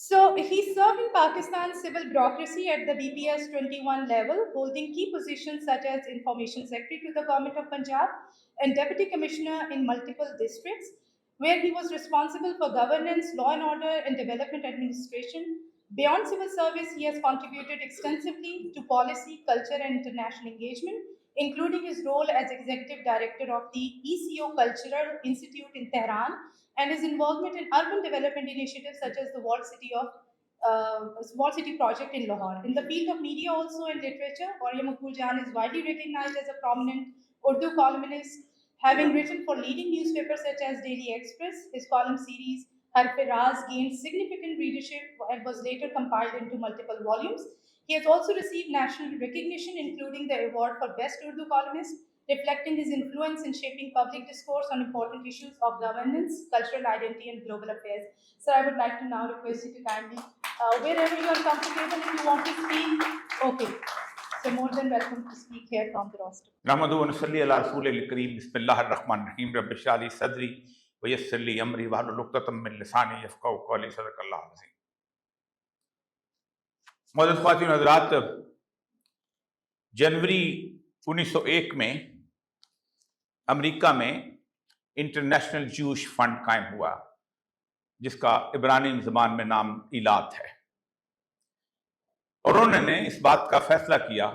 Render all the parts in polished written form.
So he served in Pakistan's civil bureaucracy at the BPS 21 level, holding key positions such as Information Secretary to the Government of Punjab and Deputy Commissioner in multiple districts, where he was responsible for governance, law and order, and development administration. Beyond civil service, he has contributed extensively to policy, culture, and international engagement, including his role as executive director of the ECO Cultural Institute in Tehran and his involvement in urban development initiatives such as the Wall City project in Lahore. In the field of media also and literature, Arya Makbul Jan is widely recognized as a prominent Urdu columnist, having written for leading newspapers such as Daily Express. His column series Harf-e-Raz gained significant readership and was later compiled into multiple volumes. He has also received national recognition, including the award for Best Urdu Columnist, reflecting his influence in shaping public discourse on important issues of governance, cultural identity, and global affairs. So I would like to now request you to kindly, wherever you are comfortable, if you want to speak, okay. So more than welcome to speak here from the roster. नहमदुहु व नसल्ली अला रसूलिल करीम बिस्मिल्लाहिर्रहमानिर्रहीम rabbi इश्रह ली सदरी व यस्सिर ली अमरी वहलुल उक़दतम मिन लिसानी यफ़क़हू क़ौली सदक़ल्लाहुल अज़ीम। मुअज़्ज़िज़ ख़वातीन व हज़रात, जनवरी 1901 में America में इंटरनेशनल जूश फंड कायम हुआ, जिसका इब्रानी ज़बान में नाम इलात है, और उन्होंने इस बात का फैसला किया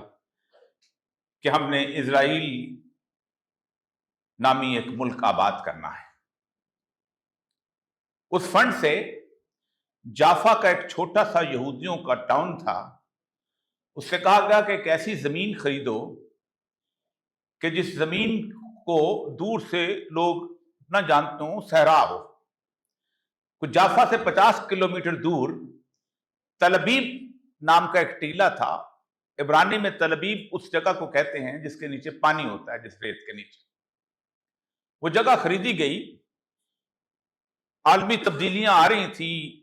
कि हमने इजराइल नामी एक मुल्क आबाद करना है। उस फंड से जाफा का एक छोटा सा यहूदियों का टाउन था, उससे कहा गया कि एक ऐसी जमीन खरीदो कि जिस जमीन को दूर से लोग न जानते हो, सहरा हो। कुछ जाफा से 50 किलोमीटर दूर तलबीब नाम का एक टीला था। इब्रानी में तलबीब उस जगह को कहते हैं जिसके नीचे पानी होता है, जिस रेत के नीचे। वो जगह खरीदी गई। आलमी तब्दीलियां आ रही थी,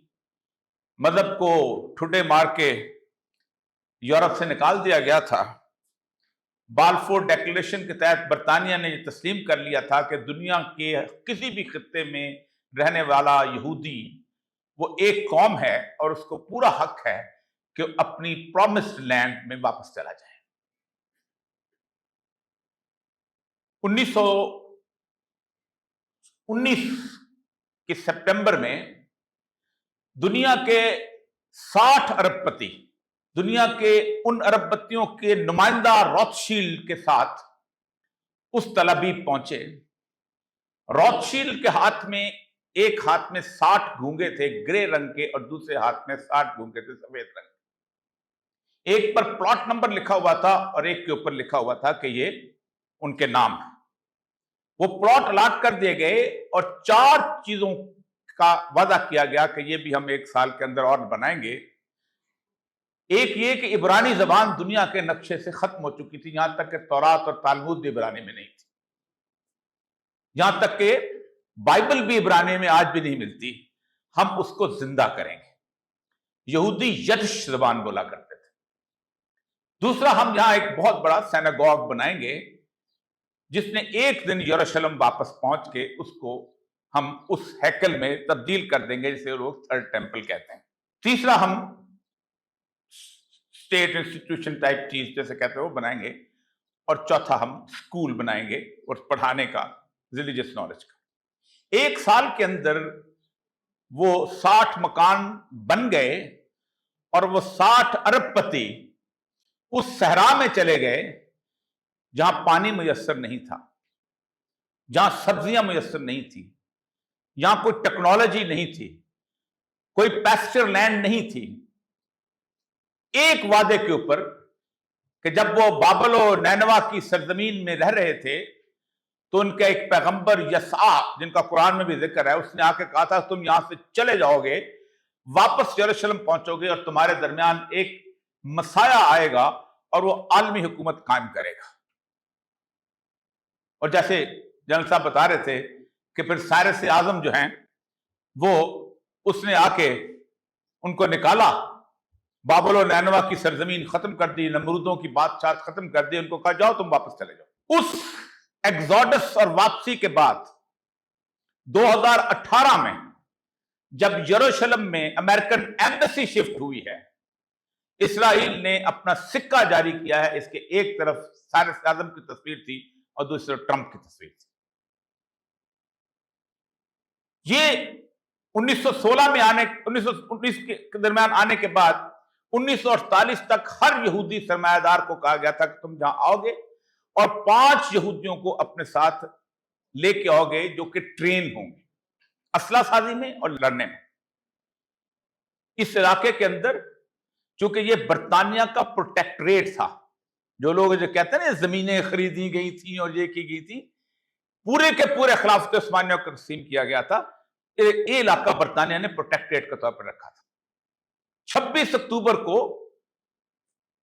मजहब को ठुड्डे मार के यूरोप से निकाल दिया गया था। बालफोर डेक्लेरेशन के तहत बरतानिया ने यह तस्लीम कर लिया था कि दुनिया के किसी भी खित्ते में रहने वाला यहूदी वो एक कौम है और उसको पूरा हक है कि अपनी प्रॉमिस्ड लैंड में वापस चला जाए। 1919 के सितंबर में दुनिया के 60 अरबपति, दुनिया के उन अरबपतियों के नुमाइंदा रॉथशील्ड के साथ उस तलबीब पहुंचे। रॉथशील्ड के हाथ में, एक हाथ में 60 घूंगे थे ग्रे रंग के और दूसरे हाथ में 60 घूंगे थे सफेद रंग। एक पर प्लॉट नंबर लिखा हुआ था और एक के ऊपर लिखा हुआ था कि ये उनके नाम है। वो प्लॉट अलाट कर दिए गए और 4 चीजों का वादा किया गया कि ये भी हम 1 साल के अंदर और बनाएंगे। एक ये कि इब्रानी जबान दुनिया के नक्शे से खत्म हो चुकी थी, यहां तक कि तौरात और तालमुद भी इब्रानी में नहीं थी, यहां तक कि बाइबल भी इब्रानी में आज भी नहीं मिलती। हम उसको जिंदा करेंगे। यहूदी यद्श जबान बोला करते थे। दूसरा, हम यहां एक बहुत बड़ा सिनेगॉग बनाएंगे जिसने एक दिन यरूशलेम वापस पहुंच के उसको हम उस हैकल में तब्दील कर देंगे जिसे लोग थर्ड टेंपल कहते हैं। तीसरा, हम स्टेट इंस्टीट्यूशन टाइप चीज जैसे कहते हैं वो बनाएंगे। और चौथा, हम स्कूल बनाएंगे और पढ़ाने का, रिलीजियस नॉलेज का। 1 साल के अंदर वो 60 मकान बन गए और वो 60 अरबपति उस सहरा में चले गए जहां पानी मुयस्सर नहीं था, जहां सब्जियां मुयस्सर नहीं थी, जहां कोई टेक्नोलॉजी नहीं थी, कोई पैस्चर लैंड नहीं थी। एक वादे के ऊपर कि जब वो बाबल और नैनवा की सरजमीन में रह रहे थे तो उनका एक पैगंबर यसा, जिनका कुरान में भी जिक्र है, उसने आके कहा था तुम यहां से चले जाओगे, वापस यरूशलेम पहुंचोगे और तुम्हारे दरमियान एक मसाया आएगा और वो आलमी हुकूमत कायम करेगा। और जैसे जनरल साहब बता रहे थे कि फिर साइरस आजम जो हैं वो उसने आके उनको निकाला, बाबल और नैनवा की सरजमीन खत्म कर दी, नमरूदों की बादशाह खत्म कर दी, उनको कहा जाओ तुम वापस चले जाओ। उस एग्जोडस और वापसी के बाद 2018 में जब यरूशलेम में अमेरिकन एम्बेसी शिफ्ट हुई है, इसराइल ने अपना सिक्का जारी किया है। इसके एक तरफ साइरस आज़म की तस्वीर थी और दूसरी तरफ ट्रंप की तस्वीर थी। ये 1916 में 1919 के दरमियान आने के बाद 1948 तक हर यहूदी सरमायादार को कहा गया था कि तुम जहां आओगे और 5 यहूदियों को अपने साथ लेके आओगे जो कि ट्रेन होंगे असला साजी में और लड़ने में। इस इलाके के अंदर चूंकि ये बर्तानिया का प्रोटेक्टरेट था, जो लोग जो कहते हैं ना जमीनें खरीदी गई थी और ये की गई थी, पूरे के पूरे खिलाफत उस्मानिया को तकसीम किया गया था। ये इलाका बर्तानिया ने प्रोटेक्टरेट के तौर पर रखा था। 26 अक्टूबर को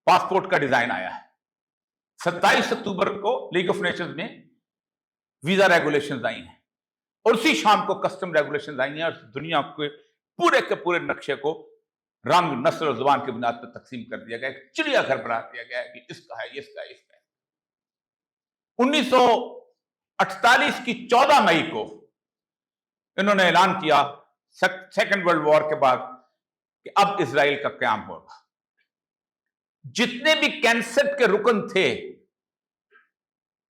पासपोर्ट का डिजाइन आया है। 27 अक्टूबर को लीग ऑफ नेशंस में वीजा रेगुलेशंस आई हैं और उसी शाम को कस्टम रेगुलेशंस आई हैं और दुनिया के पूरे नक्शे को रंग, नस्ल और जुबान की बुनियाद पर तकसीम कर दिया गया। चिड़ियाघर बना दिया गया है कि इसका है, इसका है, इसका है। 1948 की 14 मई को इन्होंने ऐलान किया सेकेंड वर्ल्ड वॉर के बाद कि अब इजराइल का क्याम होगा। जितने भी कैंसेट के रुकन थे,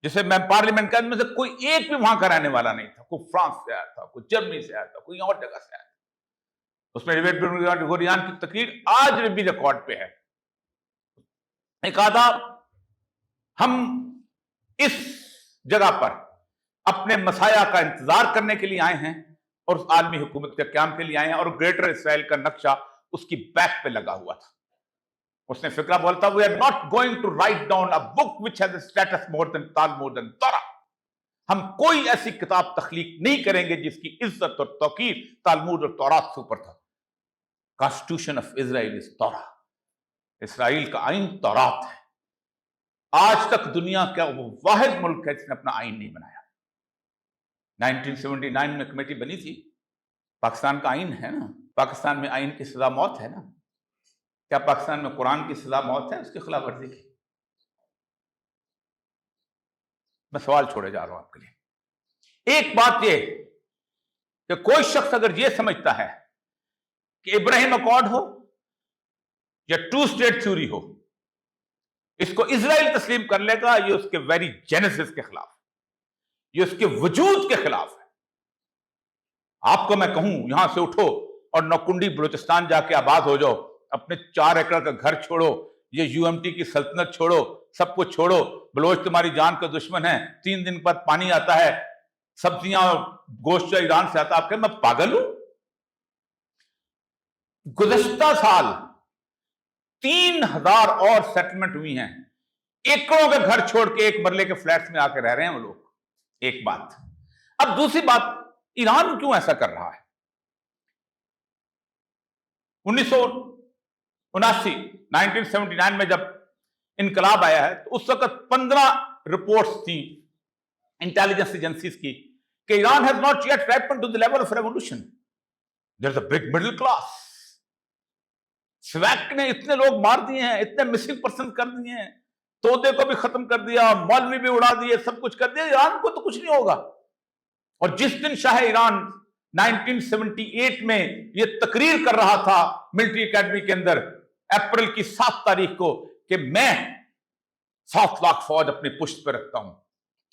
जैसे मैं पार्लियामेंट का, में से कोई एक भी वहां का रहने वाला नहीं था। कोई फ्रांस से आया था, कोई जर्मनी से आया था, कोई और जगह से आया था। उसमें डेविड बेन गुरियन की तकरीर आज भी रिकॉर्ड पे है। एक आधा हम इस जगह पर अपने मसाया का इंतजार करने के लिए आए हैं और उस आलमी हुकूमत के क्याम के लिए आए हैं, और ग्रेटर इसराइल का नक्शा उसकी बैक पे लगा हुआ था। उसने फिक्रा बोलता, we are not going to write down a book which has status more than Talmud and Torah. हम कोई ऐसी किताब तख्लीक नहीं करेंगे जिसकी इज्जत और तौकीर तालमुद और तौरात से ऊपर था। कॉन्स्टिट्यूशन ऑफ इजराइल इज तौरा। इसराइल का आइन तौरात है। आज तक दुनिया का वो वाहिद मुल्क है जिसने अपना आइन नहीं बनाया। 1979 में कमेटी बनी थी। पाकिस्तान का आइन है ना, पाकिस्तान में आइन की सजा मौत है ना। क्या पाकिस्तान में कुरान की सजा मौत है उसकी खिलाफ वर्जी की? मैं सवाल छोड़े जा रहा हूं आपके लिए। एक बात यह कि कोई शख्स अगर यह समझता है कि इब्राहिम अकॉर्ड हो या टू स्टेट थ्योरी हो, इसको इजराइल तस्लीम कर लेगा, ये उसके वेरी जेनेसिस के खिलाफ, ये उसके वजूद के खिलाफ है। आपको मैं कहूं यहां से उठो और नौकुंडी बलूचिस्तान जाके आबाद हो जाओ, अपने 4 एकड़ का घर छोड़ो, ये यूएमटी की सल्तनत छोड़ो, सब कुछ छोड़ो। बलोच तुम्हारी जान का दुश्मन है। 3 दिन बाद पानी आता है, सब्जियां और गोश्त ईरान से आता है। आप कहें मैं पागल हूं? गुज़श्ता साल 3000 और सेटलमेंट हुई हैं। एकड़ों के घर छोड़ के एक मरले के फ्लैट्स में आकर रह रहे हैं वो लोग। एक बात। अब दूसरी बात, ईरान क्यों ऐसा कर रहा है? 1979 में जब इनकलाब आया है तो उस वक्त 15 रिपोर्ट्स थी इंटेलिजेंस एजेंसीज की कि Iran has not yet ripened to the level of revolution, there is a big middle class. स्वैक ने इतने लोग मार दिए हैं, इतने मिसिंग पर्सन कर दिए हैं, तोते को भी खत्म कर दिया, मौलवी भी उड़ा दिए, सब कुछ कर दिया, ईरान को तो कुछ नहीं होगा। और जिस दिन शाह ईरान 1978 में ये तकरीर कर रहा था मिलिट्री एकेडमी के अंदर, अप्रैल की 7 तारीख को, कि मैं 7 लाख फौज अपनी पुश्त पर रखता हूं।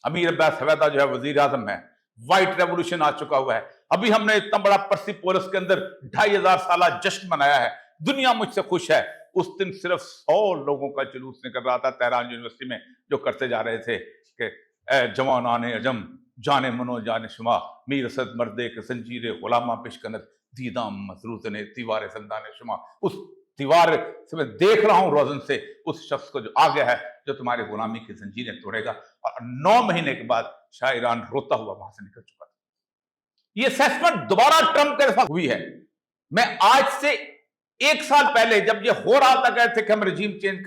अमीर अब्बास हवैदा जो है वजीर आजम है, व्हाइट रेवोल्यूशन आ चुका हुआ है। अभी हमने इतना बड़ा पर्सिपोलिस के अंदर 2500 साल जश्न मनाया है, दुनिया मुझसे खुश है। उस दिन सिर्फ 100 लोगों का जुलूस निकल रहा था तेहरान यूनिवर्सिटी में, जो करते जा रहे थे कि ए जवानाने अजम जाने मनो जाने शुमा, मीर असद मर्दे के संजीरे गुलामा पेशकनत दीदाम मसरूत ने दीवार संदाने शुमा। उस दीवार से मैं देख रहा हूं रोजन से उस शख्स को जो आ गया है, जो तुम्हारी गुलामी की जंजीरें तोड़ेगा। और 9 महीने के बाद शाह ईरान रोता हुआ वहां से निकल चुका था। ये असेसमेंट दोबारा ट्रंप के साथ हुई है। मैं आज से 1 साल पहले जब ये हो रहा था, कहते थे कि हम रजीम चेंज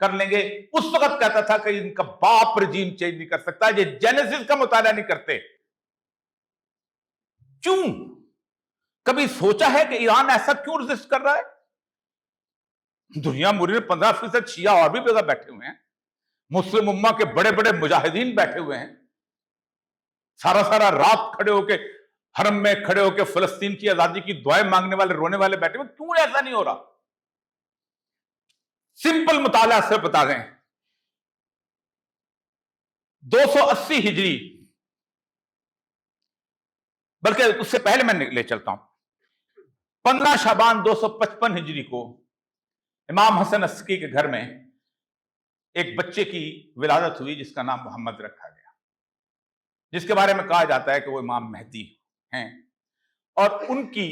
कर लेंगे, उस वक्त कहता था कि इनका बाप रजीम चेंज नहीं कर सकता, ये जेनेसिस का मुताला नहीं करते। क्यों? कभी सोचा है कि ईरान ऐसा क्यों रेजिस्ट कर रहा है? दुनिया मुरी में 15% शिया और भी जगह बैठे हुए हैं, मुस्लिम उम्मा के बड़े बड़े मुजाहिदीन बैठे हुए हैं, सारा रात खड़े होके हरम में खड़े होकर फलस्तीन की आजादी की दुआएं मांगने वाले, रोने वाले बैठे हुए, क्यों ऐसा नहीं हो रहा? सिंपल मुताला से बता दें, 280 हिजरी, बल्कि उससे पहले मैं ले चलता हूं, 15 शाबान 255 हिजरी को इमाम हसन अस्की के घर में एक बच्चे की विलादत हुई जिसका नाम मोहम्मद रखा गया, जिसके बारे में कहा जाता है कि वो इमाम मेहदी हैं। और उनकी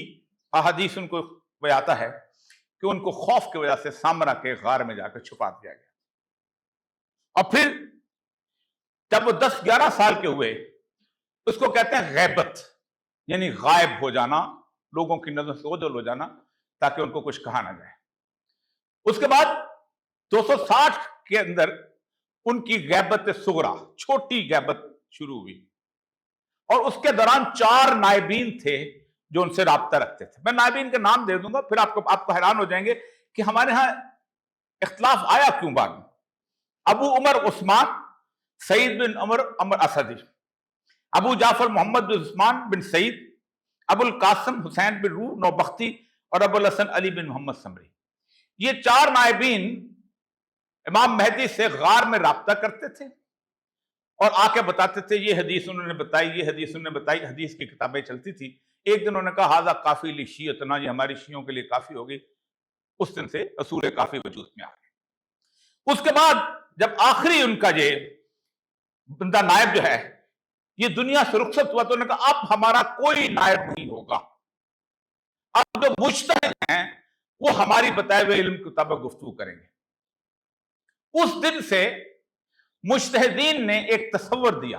अहादीस उनको बयाता है कि उनको खौफ की वजह से सामरा के गार में जाकर छुपा दिया गया। और फिर जब वो 10-11 साल के हुए, उसको कहते हैं गैबत, यानी गायब हो जाना, लोगों की नजर से ओझल हो जाना, ताकि उनको कुछ कहा ना जाए। उसके बाद 260 के अंदर उनकी गैबत सुगरा, छोटी गैबत शुरू हुई, और उसके दौरान 4 नायबीन थे जो उनसे राब्ता रखते थे। मैं नायबीन के नाम दे दूंगा, फिर आपको हैरान हो जाएंगे कि हमारे यहां इख्तलाफ आया क्यों बाद में। अबू उमर उस्मान सईद बिन अमर असदी, अबू जाफर मोहम्मद बिन उस्मान बिन सईद, अबुल कासिम हुसैन बिन रू नौबख्ती और अबुल हसन अली बिन मोहम्मद समरी। ये 4 नायबीन इमाम मेहदी से गार में राब्ता करते थे और आके बताते थे ये हदीस उन्होंने बताई, ये हदीस उन्होंने बताई। हदीस की किताबें चलती थी। एक दिन उन्होंने कहा हाजा काफी ली शीयतना, ये हमारी शियों के लिए काफी होगी। उस दिन से असूल काफी वजूद में आ गए। उसके बाद जब आखिरी उनका ये बंदा नायब जो है ये दुनिया से रुखसत हुआ, तो उन्होंने कहा अब हमारा कोई नायब नहीं होगा, अब जो मुज्तहिद हैं वो हमारी बताए हुए इल्म के मुताबिक गुफ्तगू करेंगे। उस दिन से मुज्तहिदीन ने एक तसव्वुर दिया,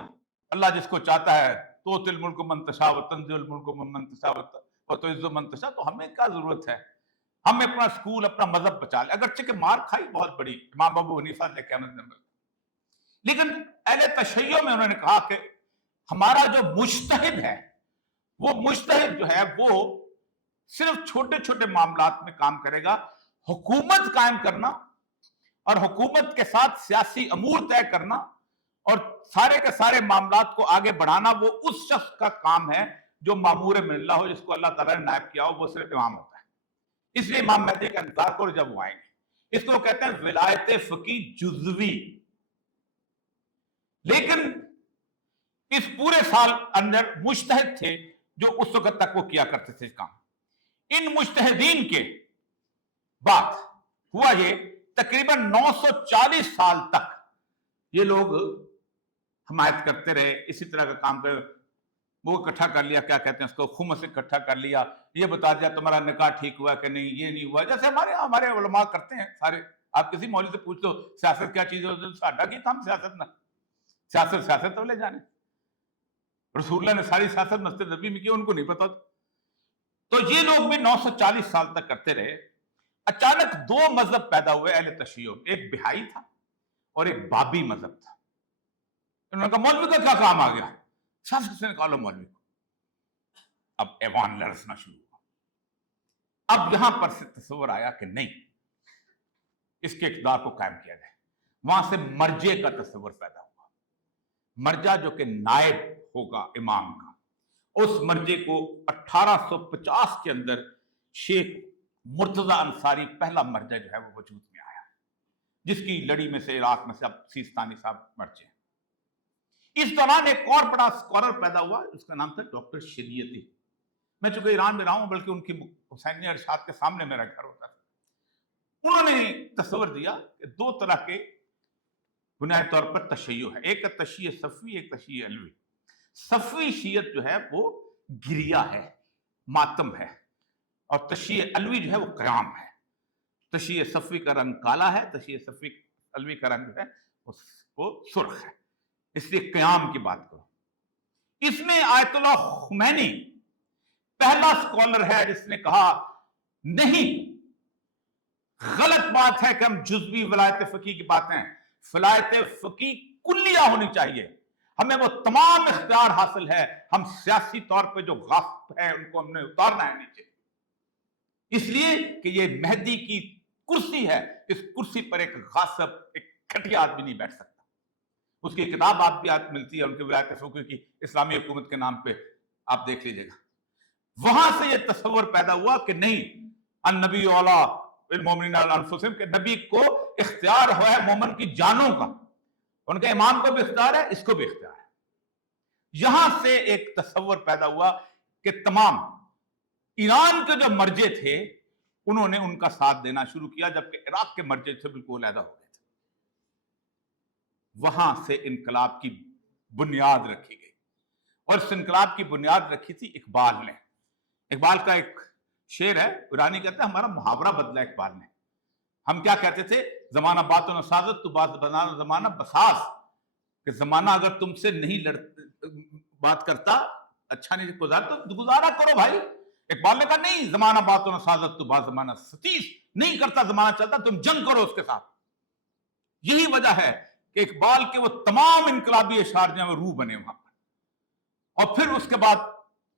अल्लाह जिसको चाहता है तो तिल मुल्क मंतशा व तंजिल मुल्क मंतशा व तुइज़्ज़ु मंतशा। तो हमें क्या जरूरत है, हम अपना स्कूल अपना मजहब बचा ले। अगरचे के मार खाई बहुत बड़ी इमाम अबू हनीफा ने क्या, लेकिन अहले तशय्युअ में उन्होंने कहा कि हमारा जो मुज्तहिद है वो मुज्तहिद जो है वो सिर्फ छोटे छोटे मामलात में काम करेगा। हुकूमत कायम करना और हुकूमत के साथ सियासी अमूर तय करना और सारे के सारे मामलात को आगे बढ़ाना वो उस शख्स का काम है जो मामूर मिल्ला हो, जिसको अल्लाह ताला ने नायब किया हो, वो सिर्फ इमाम होता है। इसलिए इमाम मेहदी का इंतजार करो जब वो आएंगे। इसको कहते हैं विलायत फकी जुज़वी। लेकिन इस पूरे साल अंदर मुज्तहिद थे जो उस वक्त तक वो किया करते थे काम। इन मुज्तहिदीन के बाद हुआ ये तकरीबन 940 साल तक ये लोग हमायत करते रहे, इसी तरह का काम कर, वो इकट्ठा कर लिया, क्या कहते हैं उसको, खुमस इकट्ठा कर लिया, ये बता दिया तुम्हारा निकाह ठीक हुआ कि नहीं, ये नहीं हुआ। जैसे हमारे उलमा करते हैं सारे। आप किसी मौलवी से पूछ लो सियासत क्या चीज है, साडा की काम सियासत ना, सियासत तो ले जाने। रसूलुल्लाह ने सारी सियासत मस्जिद नबी में की, उनको नहीं पता। तो ये लोग भी 940 साल तक करते रहे। अचानक 2 मजहब पैदा हुए अहले तशय्युअ, एक बिहाई था और एक बाबी मजहब था। उन्होंने कहा मौलवी का क्या काम आ गया, सियासत से निकालो मौलवी को। अब ऐवान लड़ना शुरू हुआ। अब यहां पर से तस्वर आया कि नहीं, इसके इक़्तिदार को कायम किया जाए। वहां से मर्जे का तस्वर पैदा हुआ। मर्जा जो कि नायब होगा इमाम का, उस मर्जे को 1850 के अंदर शेख मुर्तजा अंसारी पहला मर्जा जो है वो वजूद में आया, जिसकी लड़ी में से इराक में से अब सीस्तानी साहब मर्जे हैं। इस दौरान एक और बड़ा स्कॉलर पैदा हुआ, उसका नाम था डॉक्टर शरीयती। मैं चूंकि ईरान में रहा हूं, बल्कि उनकी हुसैनी अरशाद के सामने मेरा घर होता था। उन्होंने तस्वर दिया कि 2 तरह के बुनियादी तौर पर तशय्युअ है, एक तशय्युअ सफ़वी, एक तशय्युअ अलवी। सफ़वी शियत जो है वो गिरिया है, मातम है, और तशय्युअ अलवी जो है वो क़याम है। तशय्युअ सफ़वी का रंग काला है, तशय्युअ सफ़वी अलवी का रंग जो है वो सुर्ख है, इसलिए क़याम की बात करो। इसमें आयतुल्लाह खुमैनी पहला स्कॉलर है जिसने कहा नहीं, गलत बात है कि हम जुज़वी वलायत फ़की की बातें, वलायत फ़की कुल्लिया होनी चाहिए, हमें वो तमाम इख्तियार हासिल है, हम सियासी तौर पे जो गासिब है उनको हमने उतारना है नीचे। इसलिए कि ये मेहदी की कुर्सी है, इस कुर्सी पर एक गासिब, एक घटिया आदमी नहीं बैठ सकता। उसकी किताब आप भी मिलती है उनके विलायत फ़की की, इस्लामी हुकूमत के नाम पे। आप देख लीजिएगा। वहां से ये तस्वर पैदा हुआ कि नहीं, अन्नबी औला बिल मोमिनीन अला अनफुसिहिम, कि नबी को इख्तियार हुआ है मोमिन की जानों का, उनके इमाम को भी इख्तियार है, इसको भी इख्तियार है। यहां से एक तस्वर पैदा हुआ कि तमाम ईरान के जो मर्जे थे उन्होंने उनका साथ देना शुरू किया, जबकि इराक के मर्जे से बिल्कुल अलग हो गए थे। वहां से इनकलाब की बुनियाद रखी गई, और इस इनकलाब की बुनियाद रखी थी इकबाल ने। इकबाल का एक शेर है, ईरानी कहते हैं हमारा मुहावरा बदला इकबाल ने। हम क्या कहते थे, जमाना बातों नसाजत तो बात बनाना जमाना बसास, कि जमाना अगर तुमसे नहीं बात करता, अच्छा नहीं गुजार तो गुजारा करो भाई। इकबाल ने कहा नहीं, जमाना बातों नसाजत तो बात जमाना सतीश, नहीं करता जमाना चलता, तुम जंग करो उसके साथ। यही वजह है कि इकबाल के वो तमाम इनकलाबी अशार जो रूह बने वहां पर। और फिर उसके बाद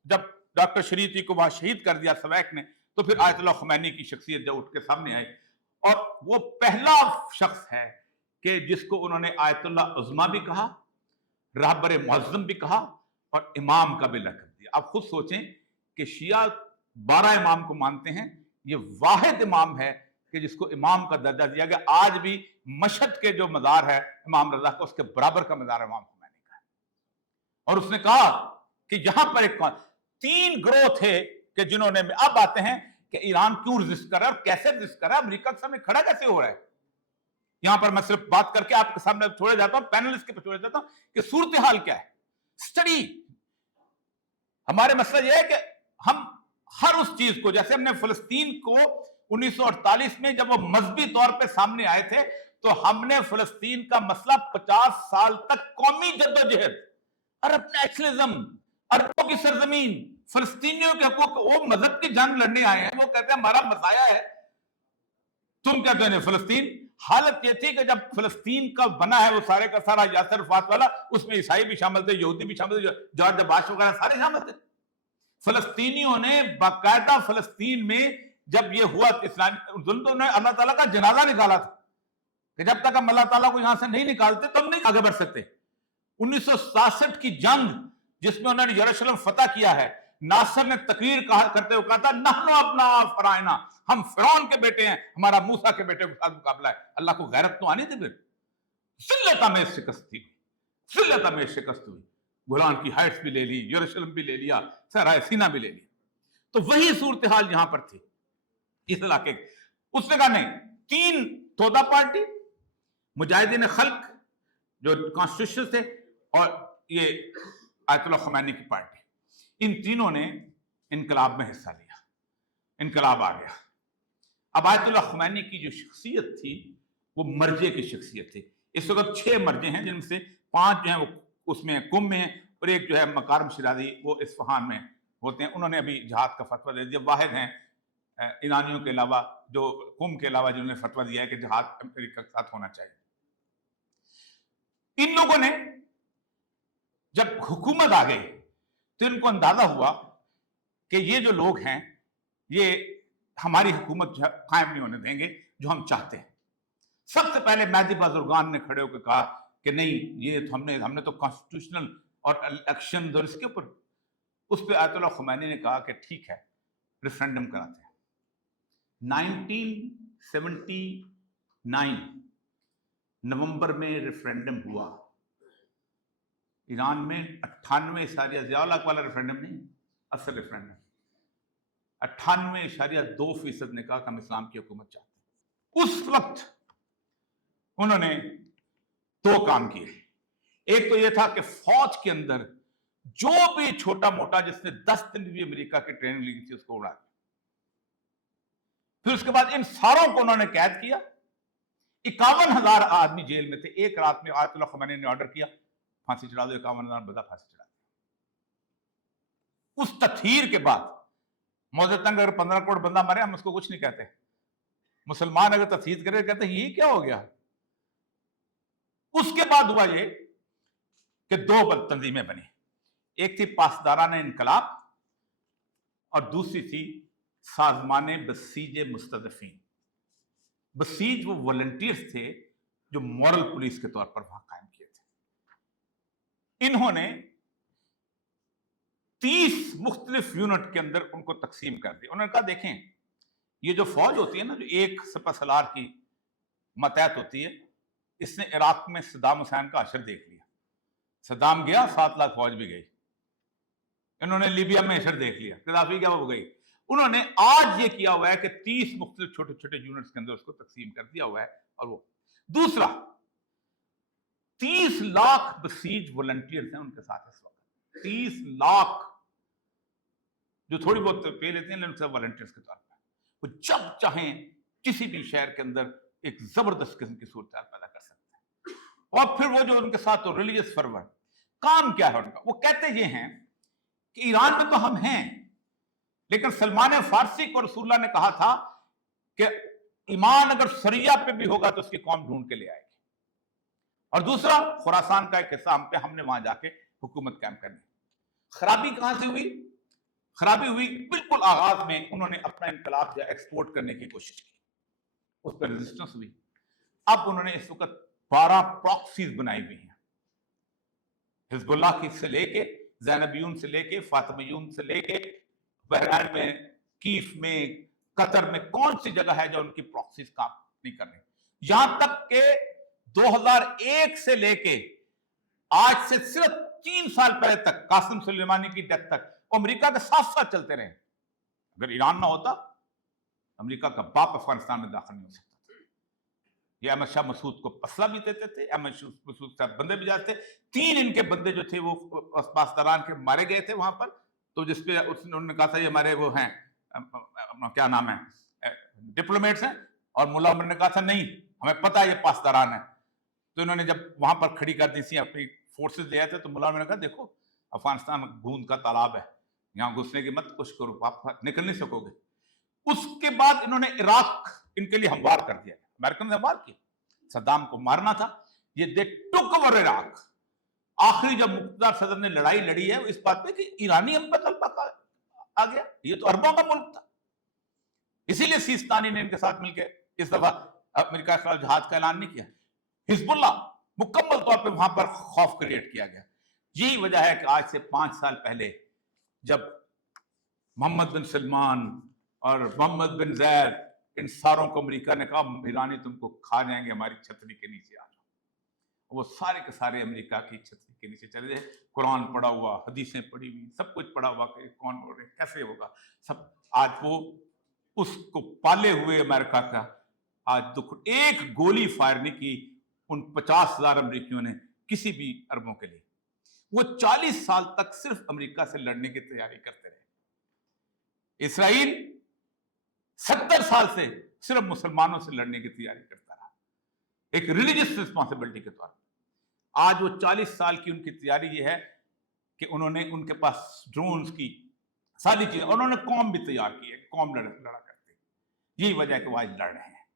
जब डॉक्टर शरीयती को वहां शहीद कर दिया सवैक ने, तो फिर आयतुल्लाह खुमैनी की शख्सियत जो उठ के सामने आई, और वो पहला शख्स है कि जिसको उन्होंने आयतुल्लाह उज़्मा भी कहा, रहबर मुअज़्ज़म भी कहा, और इमाम का भी लक़ब दिया। आप खुद सोचें कि शिया 12 इमाम को मानते हैं, ये वाहिद इमाम है कि जिसको इमाम का दर्जा दिया गया। आज भी मशहद के जो मज़ार है इमाम रज़ा का, उसके बराबर का मज़ार इमाम खुमैनी का है। और उसने कहा कि यहां पर एक 3 ग्रोह थे कि जिन्होंने, अब आते हैं कि ईरान क्यों रेजिस्ट कर रहा है और कैसे रेजिस्ट कर रहा है, अमेरिका के सामने खड़ा कैसे हो रहा है। यहां पर मैं सिर्फ बात करके आपके सामने छोड़े जाता हूं, पैनलिस्ट के छोड़े जाता हूं कि सूरत हाल क्या है। स्टडी, हमारे मसला यह है कि हम हर उस चीज को, जैसे हमने फिलिस्तीन को 1948 में जब वो मजहबी तौर पे सामने आए थे, तो हमने फिलिस्तीन का मसला 50 साल तक कौमी जद्दोजहद, अरब नेशनलिज्म, अरबों की सरजमीन, फिलिस्तीनियों के हकूक, वो मजहब की जंग लड़ने आए हैं। वो कहते हैं हमारा मसाया है, तुम क्या कहते हैं फिलिस्तीन। हालत ये थी कि जब फिलिस्तीन का बना है वो सारे का सारा यासर अरफात वाला, उसमें ईसाई भी शामिल थे, यहूदी भी शामिल थे, जॉर्ज अब्बास वगैरह सारे शामिल थे। फिलिस्तीनियों ने बाकायदा फिलिस्तीन में जब ये हुआ इस्लामी, उन्होंने अल्लाह ताला का जनाजा निकाला था कि जब तक हम अल्लाह ताला को यहां से नहीं निकालते तो हम नहीं आगे बढ़ सकते। 1967 की जंग जिसमें उन्होंने यरूशलेम फतह किया है, नासर ने तकरीर करते हुए कहा था, नहनु अपना फराइना, हम फिरौन के बेटे हैं, हमारा मूसा के बेटे के साथ मुकाबला है। अल्लाह को गैरत तो आनी थी। फिर जिल्लत में शिकस्त थी, जिल्लत में शिकस्त हुई, गोलान की हाइट्स भी ले ली, यरूशलेम भी ले लिया, सहराए सीना भी ले लिया। तो वही सूरत हाल यहां पर थी इस इलाके। उसने कहा नहीं, 3 तोदा पार्टी, मुजाहिदीन खल्क जो कॉन्स्टिट्यूशन थे, और ये आयतुल्लाह खुमैनी की पार्टी, इन तीनों ने इनकलाब में हिस्सा लिया। इनकलाब आ गया। अब आयतुल्लाह खुमैनी की जो शख्सियत थी वो मर्जे की शख्सियत थी। इस वक्त 6 मर्जे हैं, जिनमें से 5 जो है वो उसमें कुम में है, और एक जो है मकारम शिराजी वो इस्फहान में होते हैं। उन्होंने अभी जहाद का फतवा दे दिया। वाहिद हैं ईरानियों के अलावा, जो कुम के अलावा, जिन्होंने फतवा दिया है कि जहाद अमेरिका के साथ होना चाहिए। इन लोगों ने जब हुकूमत आ गई तो इनको अंदाजा हुआ कि ये जो लोग हैं ये हमारी हुकूमत कायम नहीं होने देंगे जो हम चाहते हैं। सबसे पहले मेहदी बुजुर्गान ने खड़े होकर कहा कि नहीं, ये तो हमने तो कॉन्स्टिट्यूशनल और इलेक्शन और इसके ऊपर, उस पर आयतुल्लाह खुमैनी ने कहा कि ठीक है, रेफरेंडम कराते हैं। 1979 नवंबर में रेफरेंडम हुआ ईरान में। 98.2% वाला रेफरेंडम नहीं, असल रेफरेंडम 98.2% ने कहा कि हम इस्लाम की हुकूमत चाहते हैं। उस वक्त उन्होंने 2 काम किए। एक तो यह था कि फौज के अंदर जो भी छोटा मोटा जिसने 10 दिन भी अमेरिका की ट्रेनिंग ली थी उसको उड़ा दिया। फिर उसके बाद इन सारों को उन्होंने कैद किया। 51,000 आदमी जेल में थे। एक रात में आयतुल्लाह खुमैनी ने ऑर्डर किया, फांसी चढ़ा दो, 51,000 बंदा फांसी चढ़ा दिया। उस तथहीर के बाद मौजूदा अगर 15 करोड़ बंदा मरे, हम उसको कुछ नहीं कहते। मुसलमान अगर तथहीर करे कहते हैं ये क्या हो गया। उसके बाद हुआ ये कि 2 तंजीमें बनी। एक थी पासदारान इनकलाब और दूसरी थी साजमाने बसीज मुस्तदफीन। बसीज वो वॉलंटियर्स थे जो मॉरल पुलिस के तौर पर वहां कायम किए थे। इन्होंने 30 मुख्तलिफ यूनिट के अंदर उनको तकसीम कर दिया। उन्होंने कहा देखें, ये जो फौज होती है ना, जो एक सिपहसालार की मतहत होती है, इसने इराक में सद्दाम हुसैन का अशर देख लिया। सद्दाम गया, 7 लाख फौज भी गई। इन्होंने लीबिया में अशर देख लिया, कदाफी क्या हो गई। उन्होंने आज ये किया हुआ है कि 30 मुख्तलिफ छोटे छोटे यूनिट्स के अंदर उसको तकसीम कर दिया हुआ है। और वो दूसरा, 30 लाख बसीज वॉलंटियर्स हैं उनके साथ इस वक्त। 30 लाख जो थोड़ी बहुत पे लेते हैं, लेकिन सब वॉलंटियर्स के तौर पर वो जब चाहें किसी भी शहर के अंदर एक जबरदस्त किस्म की सूरत पैदा कर सकते हैं। और फिर वो जो उनके साथ तो रिलीजियस फर्वर, काम क्या है उनका, वो कहते ये हैं कि ईरान में तो हम हैं, लेकिन सलमान फारसी को रसूलुल्लाह ने कहा था कि ईमान अगर सरिया पे भी होगा तो उसकी कौम ढूंढ के ले आएगी। और दूसरा, खुरासान का एक हिस्सा हम पे, हमने वहां जाके हुकूमत कायम करनी। खराबी कहां से हुई? खराबी हुई बिल्कुल आगाज में, उन्होंने अपना इनकलाब जो एक्सपोर्ट करने की कोशिश की, उस पर रेजिस्टेंस हुई। अब उन्होंने इस वक्त 12 प्रॉक्सीज बनाई हुई हैं, हिजबुल्लाह की से लेके, ज़ैनबियून से लेके, फातिमियून से लेके, बहरान में, कीफ में, कतर में, कौन सी जगह है जो उनकी प्रॉक्सीज काम नहीं कर रही। यहां तक के 2001 से लेके आज से सिर्फ 3 साल पहले तक, कासिम सुलेमानी की डेथ तक, अमेरिका के साथ साथ चलते रहे। अगर ईरान ना होता, अमेरिका का बाप अफगानिस्तान में दाखिल नहीं हो सकता था। ये अहमद शाह मसूद को पसला भी देते थे, अहमद शाह मसूद साहब बंदे भी जाते थे। 3 इनके बंदे जो थे वो पाकिस्तान के मारे गए थे वहां पर। तो जिसपे उन्होंने कहा था ये हमारे वो हैं, क्या नाम है, डिप्लोमेट्स हैं। और मुल्ला उमर ने कहा था नहीं, हमें पता है ये पाकिस्तान है। तो इन्होंने जब वहां पर खड़ी कर दी थी अपनी फोर्सेस ले आए थे, तो मुल्ला उमर ने कहा देखो अफगानिस्तान बूंद का तालाब है, यहाँ घुसने की मत कुछ करो, आप निकल नहीं सकोगे। उसके बाद इन्होंने इराक इनके लिए हमवार कर दिया। अमेरिकन ने हमवार किया, सद्दाम को मारना था। ये दे टुक ओवर इराक। आखिरी जब मुख्तार सदर ने लड़ाई लड़ी है इस बात पे कि ईरानी हम पे गलबा आ गया, ये तो अरबों का मुल्क था। इसीलिए सीस्तानी ने इनके साथ मिलकर इस दफा अमेरिका के खिलाफ जहाज का ऐलान नहीं किया। हिजबुल्लाह मुकम्मल तौर पे वहां पर खौफ क्रिएट किया गया। यही वजह है कि आज से 5 साल पहले जब मोहम्मद बिन सलमान और मोहम्मद बिन जैद, इन सारों को अमेरिका ने कहा ईरानी तुमको खा जाएंगे, हमारी छतरी के नीचे आ जाओ, वो सारे के सारे अमेरिका की छतरी के नीचे चले गए। कुरान पढ़ा हुआ, हदीसें पढ़ी हुई, सब कुछ पढ़ा हुआ कि कौन हो रहे, कैसे होगा सब। आज वो उसको पाले हुए अमेरिका का आज दुख, एक गोली फायर नहीं की उन 50,000 अमरीकियों ने किसी भी अरबों के लिए। वो 40 साल तक सिर्फ अमेरिका से लड़ने की तैयारी करते रहे। इसराइल 70 साल से सिर्फ मुसलमानों से लड़ने की तैयारी करता रहा, एक रिलीजियस रिस्पॉन्सिबिलिटी के तौर पर। आज वो 40 साल की उनकी तैयारी ये है कि उन्होंने, उनके पास ड्रोन्स की सारी चीजें, उन्होंने कौम भी तैयार की है, कौम लड़ा करते। यही वजह है कि वो आज लड़ रहे हैं,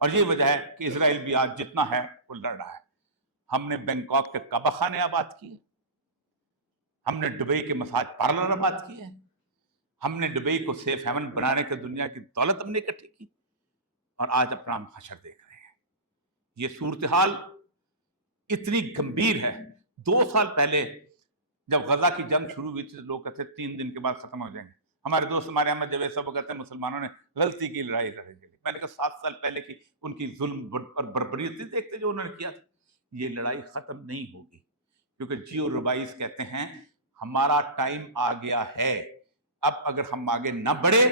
और यही वजह है कि इसराइल भी आज जितना है वो लड़ रहा है। हमने बैंकॉक के काबा खाने आबाद किए, हमने दुबई के मसाज पार्लर आबाद किए, हमने दुबई को सेफ हेवन बनाने के दुनिया की दौलत हमने इकट्ठी की, और आज अपना हम हशर देख रहे हैं। ये सूरत हाल इतनी गंभीर है। 2 साल पहले जब गजा की जंग शुरू हुई थी, लोग कहते 3 दिन के बाद खत्म हो जाएंगे। हमारे दोस्त हमारे अहमद जवेद साहब कहते हैं मुसलमानों ने गलती की लड़ाई लड़ने के लिए। मैंने कहा 7 साल पहले की उनकी जुल्म और बर्बरियत देखते जो उन्होंने किया था, ये लड़ाई खत्म नहीं होगी, क्योंकि जियो रबाइस कहते हैं हमारा टाइम आ गया है, अब अगर हम आगे न बढ़े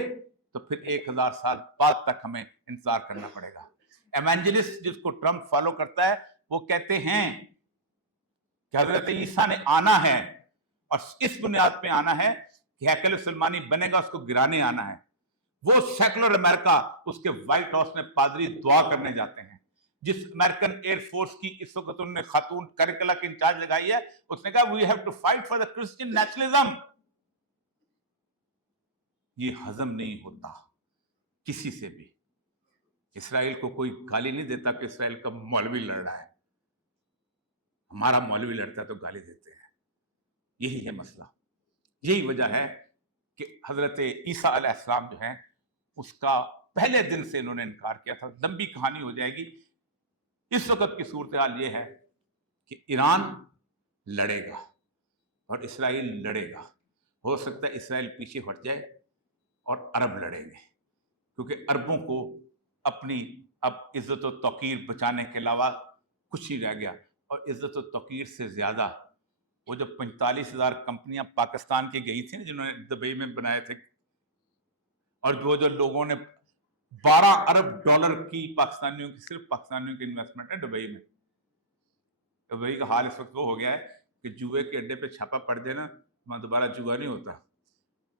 तो फिर 1000 साल बाद तक हमें इंतजार करना पड़ेगा। एवेंजलिस्ट जिसको ट्रम्प फॉलो करता है, वो कहते हैं कि हजरत ईसा ने आना है, और इस बुनियाद पे आना है कि हैकल सुलेमानी बनेगा, उसको गिराने आना है। वो सेकुलर अमेरिका, उसके व्हाइट हाउस में पादरी दुआ करने जाते हैं। जिस अमेरिकन एयरफोर्स की इस वक्त उन्होंने खातून करिकुला की इंचार्ज लगाई है, उसने कहा we have to fight for the Christian nationalism. ये हजम नहीं होता किसी से भी। इसराइल को कोई गाली नहीं देता कि इसराइल का मौलवी लड़ रहा है, हमारा मौलवी लड़ता है तो गाली देते हैं। यही है मसला। यही वजह है कि हजरत ईसा अलैहिस्सलाम जो है उसका पहले दिन से इन्होंने इनकार किया था। लंबी कहानी हो जाएगी। इस वक्त की सूरत हाल ये है कि ईरान लड़ेगा और इसराइल लड़ेगा, ہو سکتا ہے اسرائیل پیچھے ہٹ جائے اور عرب لڑیں گے، کیونکہ عربوں کو اپنی اب عزت و توقیر بچانے کے علاوہ کچھ نہیں رہ گیا، اور عزت و توقیر سے زیادہ وہ جو 45,000 کمپنیاں پاکستان کی گئی تھیں نا جنہوں نے دبئی میں بنائے تھے، اور وہ جو لوگوں نے 12 ارب ڈالر کی پاکستانیوں کی، صرف پاکستانیوں کی انویسٹمنٹ ہے دبئی میں. دبئی کا حال اس وقت وہ ہو گیا ہے کہ جوئے کے اڈے پہ چھاپا پڑ جائے نا وہاں دوبارہ جوا نہیں ہوتا.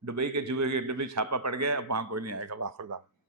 دبئی کے جوئے کے اڈے پہ چھاپا پڑ گیا، اب وہاں کوئی نہیں آئے گا. واخر دعوانا